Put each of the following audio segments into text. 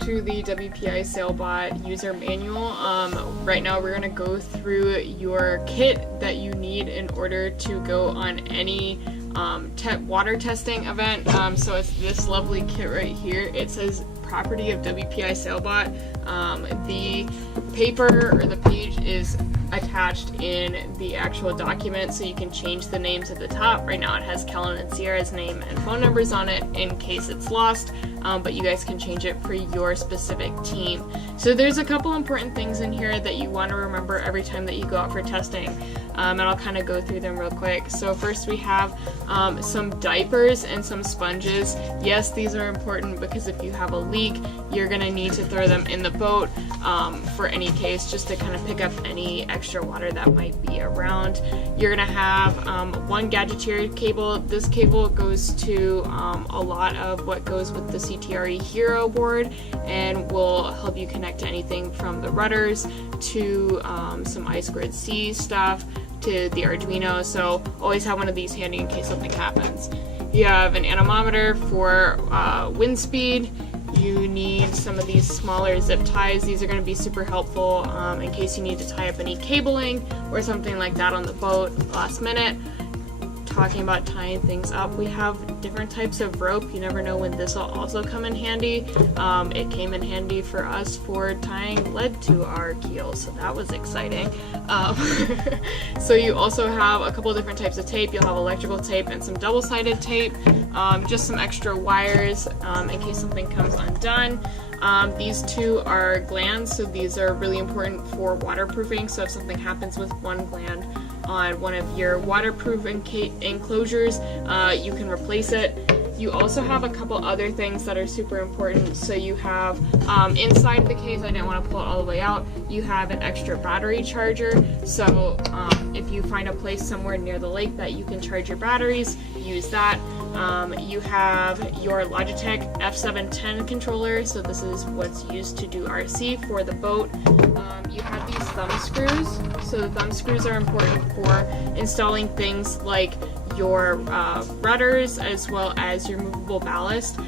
to the WPI Sailbot user manual. Right now we're going to go through your kit that you need in order to go on any water testing event. So it's this lovely kit right here. It says property of WPI Sailbot. The paper or the page is attached in the actual document, so you can change the names at the top. Right now it has Kellen and Sierra's name and phone numbers on it in case it's lost, but you guys can change it for your specific team. So there's a couple important things in here that you want to remember every time that you go out for testing, and I'll kind of go through them real quick. So first we have some diapers and some sponges. Yes, these are important because if you have a leak, you're going to need to throw them in the boat for any case, just to kind of pick up any extra water that might be around. You're going to have one Gadgeteer cable. This cable goes to a lot of what goes with the CTRE Hero board and will help you connect to anything from the rudders to some I2C stuff to the Arduino, so always have one of these handy in case something happens. You have an anemometer for wind speed. You need some of these smaller zip ties. These are going to be super helpful in case you need to tie up any cabling or something like that on the boat last minute. Talking about tying things up, we have different types of rope. You never know when this will also come in handy. It came in handy for us for tying lead to our keel, so that was exciting. So you also have a couple different types of tape. You'll have electrical tape and some double-sided tape, just some extra wires in case something comes undone. These two are glands, so these are really important for waterproofing. So if something happens with one gland on one of your waterproof enclosures, you can replace it. You also have a couple other things that are super important. So you have inside the case, I didn't want to pull it all the way out, you have an extra battery charger. So if you find a place somewhere near the lake that you can charge your batteries, use that. You have your Logitech F710 controller, so this is what's used to do RC for the boat. You have these thumb screws, so the thumb screws are important for installing things like your rudders as well as your movable ballast,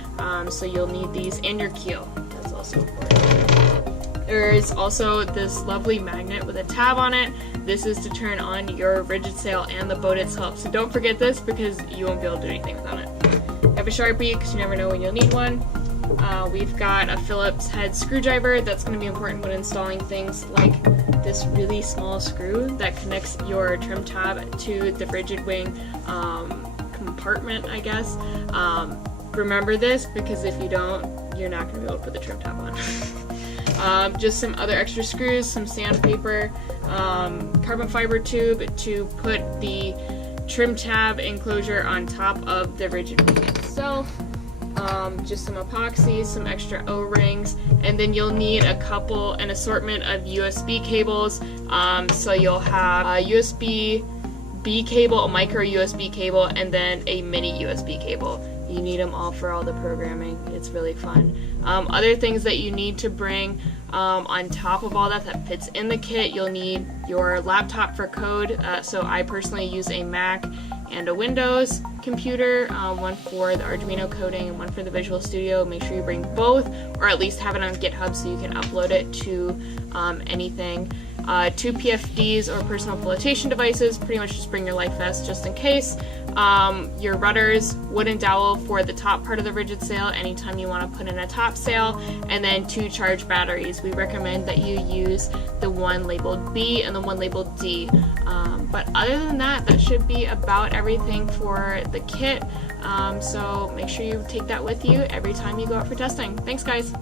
so you'll need these, and your keel. That's also important. There's also this lovely magnet with a tab on it. This is to turn on your rigid sail and the boat itself, so don't forget this because you won't be able to do anything without it. You have a Sharpie because you never know when you'll need one. We've got a Phillips head screwdriver. That's going to be important when installing things like this really small screw that connects your trim tab to the rigid wing compartment, I guess. Remember this because if you don't, you're not going to be able to put the trim tab on. Just some other extra screws, some sandpaper, carbon fiber tube to put the trim tab enclosure on top of the rigid wing itself. Just some epoxy, some extra O-rings, and then you'll need an assortment of USB cables. So you'll have a USB-B cable, a micro USB cable, and then a mini USB cable. You need them all for all the programming. It's really fun. Other things that you need to bring on top of all that fits in the kit, you'll need your laptop for code. So I personally use a Mac and a Windows computer, one for the Arduino coding and one for the Visual Studio. Make sure you bring both, or at least have it on GitHub so you can upload it to anything. 2 PFDs or personal flotation devices, pretty much just bring your life vest just in case. Your rudders, wooden dowel for the top part of the rigid sail anytime you want to put in a top sail, and then 2 charge batteries. We recommend that you use the one labeled B and the one labeled D. But other than that, that should be about everything for the kit. So make sure you take that with you every time you go out for testing. Thanks, guys!